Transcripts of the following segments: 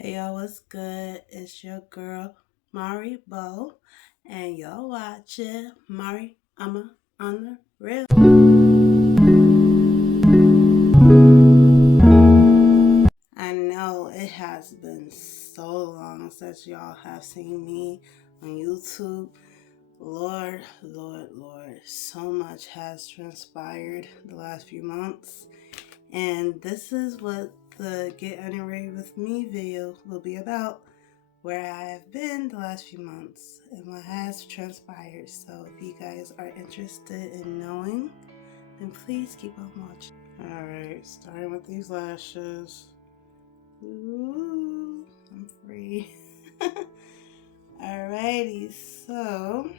Hey y'all, what's good? It's your girl Mari Bo, and y'all watching Mari. On the real. I know it has been so long since y'all have seen me on YouTube. Lord, so much has transpired the last few months, and this is what the Get Unready with Me video will be about. Where I have been the last few months and what has transpired. So if you guys are interested in knowing, then please keep on watching. Alright, starting with these lashes. Ooh, I'm free. Alrighty, so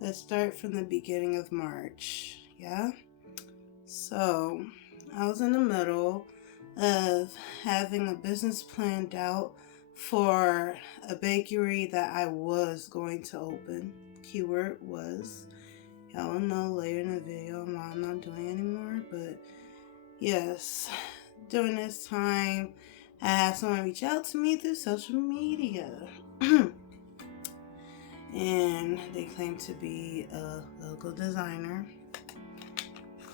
let's start from the beginning of March. Yeah? So I was in the middle of having a business planned out for a bakery that I was going to open. Keyword was. Y'all will know later in the video why I'm not doing it anymore. But yes, during this time, I had someone reach out to me through social media. And they claimed to be a local designer.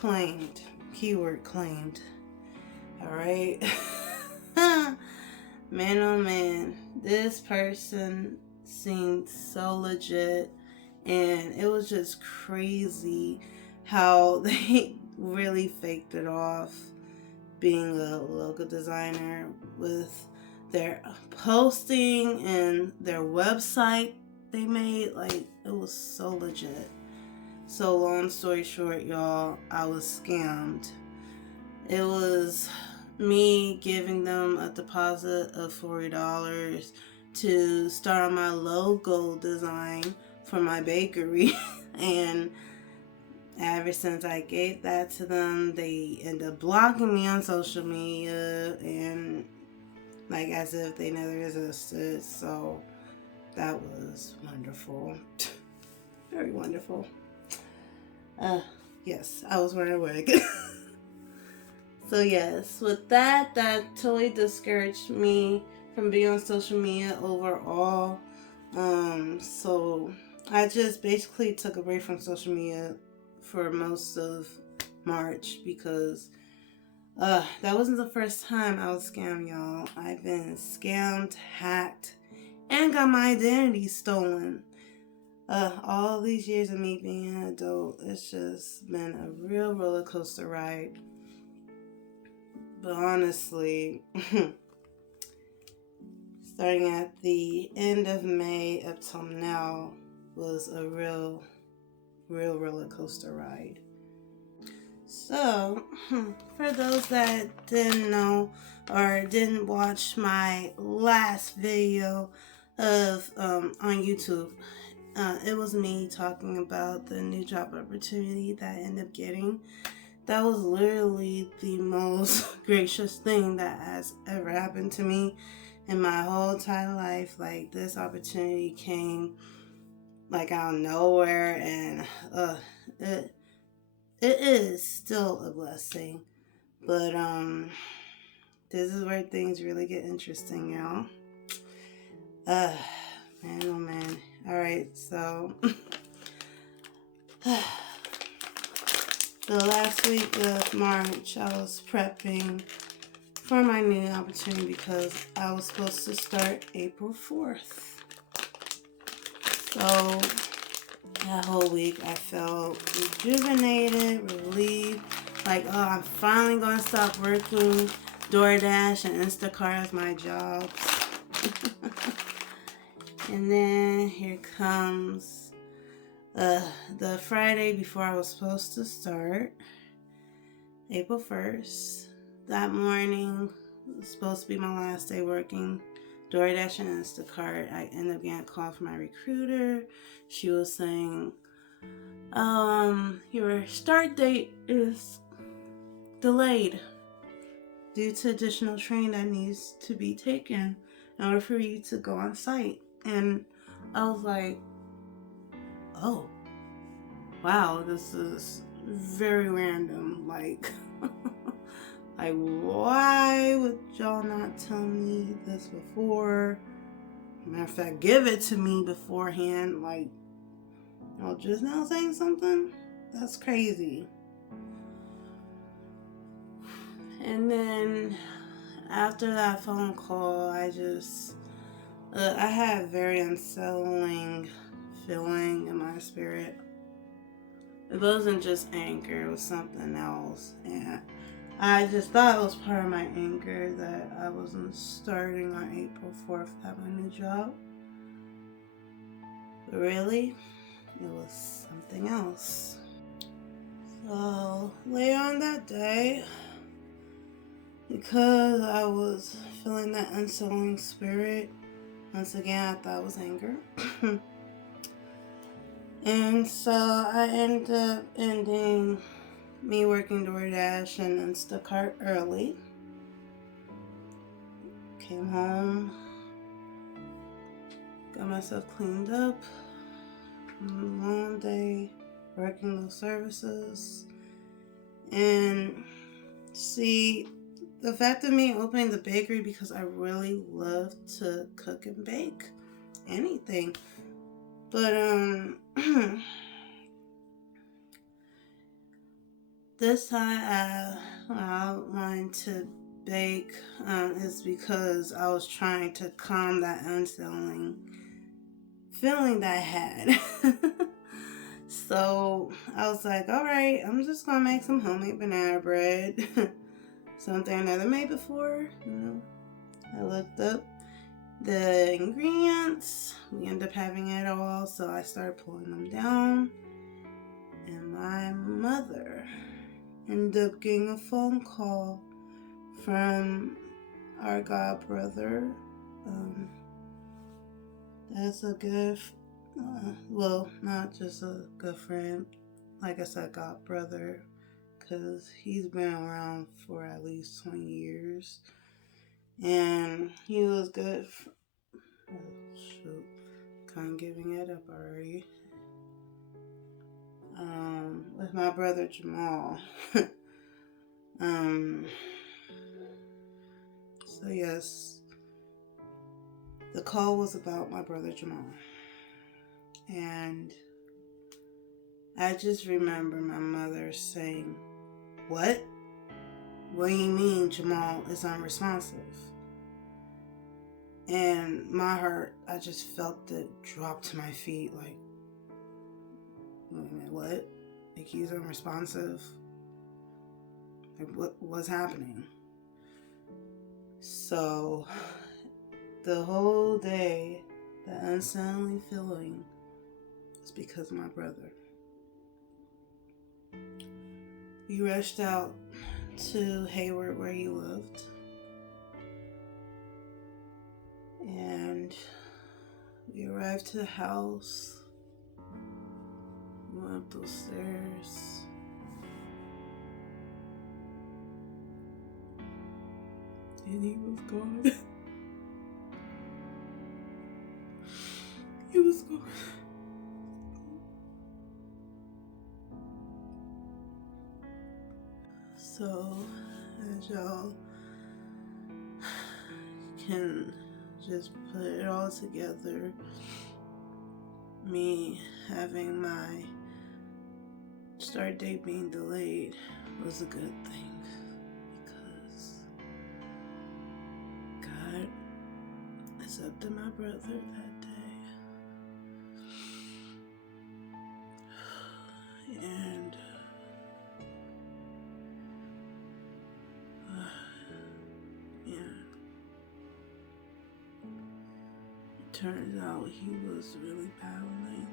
Claimed. Keyword claimed. Alright. Man, oh man, this person seemed so legit, and it was just crazy how they really faked it off being a local designer with their posting and their website they made. Like, it was so legit. So long story short, y'all, I was scammed. It was me giving them a deposit of $40 to start on my logo design for my bakery. And ever since I gave that to them, they end up blocking me on social media and like as if they never existed. So that was wonderful. Very wonderful. Yes, I was wearing a wig. So yes, with that totally discouraged me from being on social media overall. So I just basically took a break from social media for most of March because that wasn't the first time I was scammed, y'all. I've been scammed, hacked, and got my identity stolen. All these years of me being an adult, it's just been a real roller coaster ride. But honestly, starting at the end of May up till now was a real roller coaster ride. So, for those that didn't know or didn't watch my last video of on YouTube, it was me talking about the new job opportunity that I ended up getting. That was literally the most gracious thing that has ever happened to me in my whole entire life. Like, this opportunity came like out of nowhere, and it is still a blessing. But this is where things really get interesting, y'all. Man, oh man. All right, so the last week of March, I was prepping for my new opportunity because I was supposed to start April 4th. So that whole week I felt rejuvenated, relieved, like, oh, I'm finally going to stop working DoorDash and Instacart as my jobs. And then here comes the Friday before I was supposed to start, April 1st. That morning was supposed to be my last day working DoorDash and Instacart. I ended up getting a call from my recruiter. She was saying, your start date is delayed due to additional training that needs to be taken in order for you to go on site. And I was like, oh, wow, this is very random. Like, Like, why would y'all not tell me this before? Matter of fact, give it to me beforehand. Like, y'all just now saying something? That's crazy. And then after that phone call, I had a very unsettling feeling in my spirit. It wasn't just anger, it was something else. And I just thought it was part of my anger that I wasn't starting on April 4th at my new job. But really, it was something else. So later on that day, because I was feeling that unsettling spirit, once again I thought it was anger. And so I ended up ending me working DoorDash and Instacart early. Came home, got myself cleaned up. Long day working those services. And see, the fact of me opening the bakery, because I really love to cook and bake anything. But this time I wanted to bake is because I was trying to calm that unsettling feeling that I had. So I was like, all right, I'm just gonna make some homemade banana bread. Something I never made before. I looked up the ingredients. We ended up having it all, so I started pulling them down. And my mother ended up getting a phone call from our god brother. That's a good, well, not just a good friend. Like I said, god brother, because he's been around for at least 20 years. And he was good. Kind of giving it up already. With my brother Jamal. So yes, the call was about my brother Jamal. And I just remember my mother saying, "What? What do you mean Jamal is unresponsive?" And my heart, I just felt it drop to my feet. Like, wait a minute, what? Like, he's unresponsive? Like, what's happening? So the whole day, the unsettling feeling is because of my brother. We rushed out to Hayward where he lived. And we arrived to the house. We went up those stairs. And he was gone. He was gone. So, as y'all can just put it all together, me having my start date being delayed was a good thing, because God accepted my brother that day. And it turns out he was really battling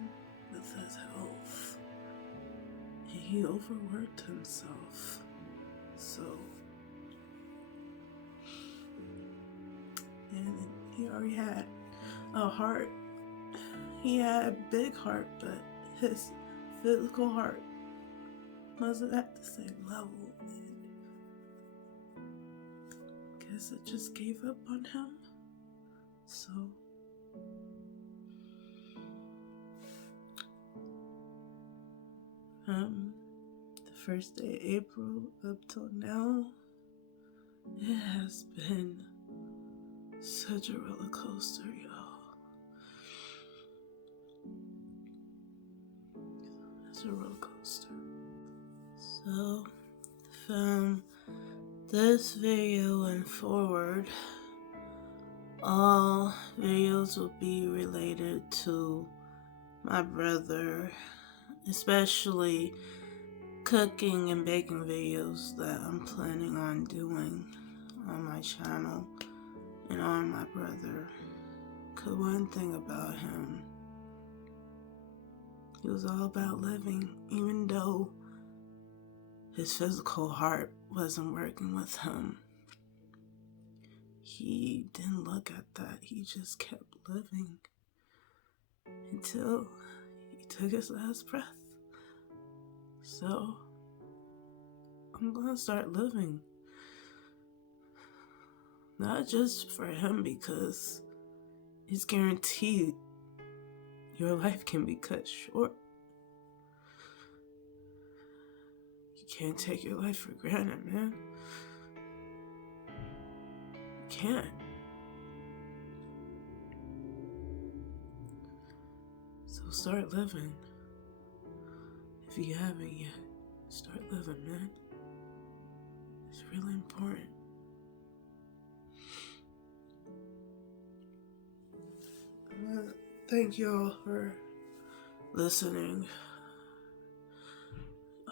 with his health. And he overworked himself. So, and he already had a heart. He had a big heart, but his physical heart wasn't at the same level. And I guess it just gave up on him. So, the first day of April up till now, It has been such a roller coaster, y'all. It's a roller coaster. So, from this video and forward, all videos will be related to my brother, especially cooking and baking videos that I'm planning on doing on my channel and on my brother. Cause one thing about him, he was all about living, even though his physical heart wasn't working with him. He didn't look at that. He just kept living until he took his last breath. So, I'm gonna start living. Not just for him, because it's guaranteed your life can be cut short. You can't take your life for granted, man. You can't. So start living. If you haven't yet, start living, man. It's really important. I want to thank y'all for listening.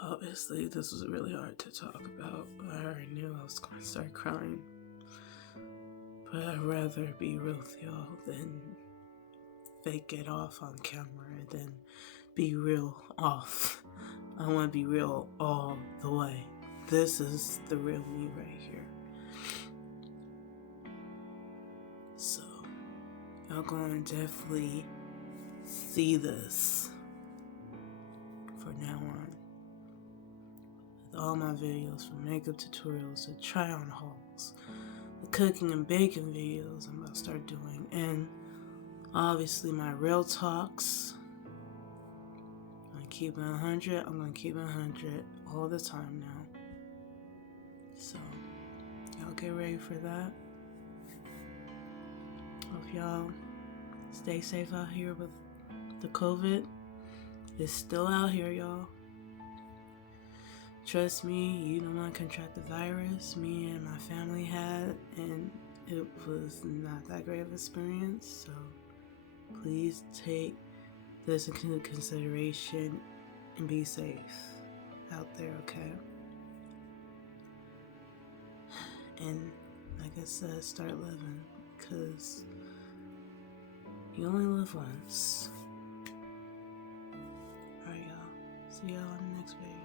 Obviously, this was really hard to talk about. I already knew I was going to start crying. But I'd rather be real with y'all than fake it off on camera and then be real off. I want to be real all the way. This is the real me right here. So, y'all gonna definitely see this from now on. With all my videos, from makeup tutorials to try on hauls, the cooking and baking videos I'm about to start doing, and obviously my real talks. I'm gonna keep it 100. I'm gonna keep it 100 all the time now. So, y'all get ready for that. Hope y'all stay safe out here with the COVID. It's still out here, y'all. Trust me, you don't want to contract the virus. Me and my family had, and it was not that great of an experience. So please take this into consideration and be safe out there, okay? And like I said, start living, because you only live once. Alright, y'all. See y'all in the next video.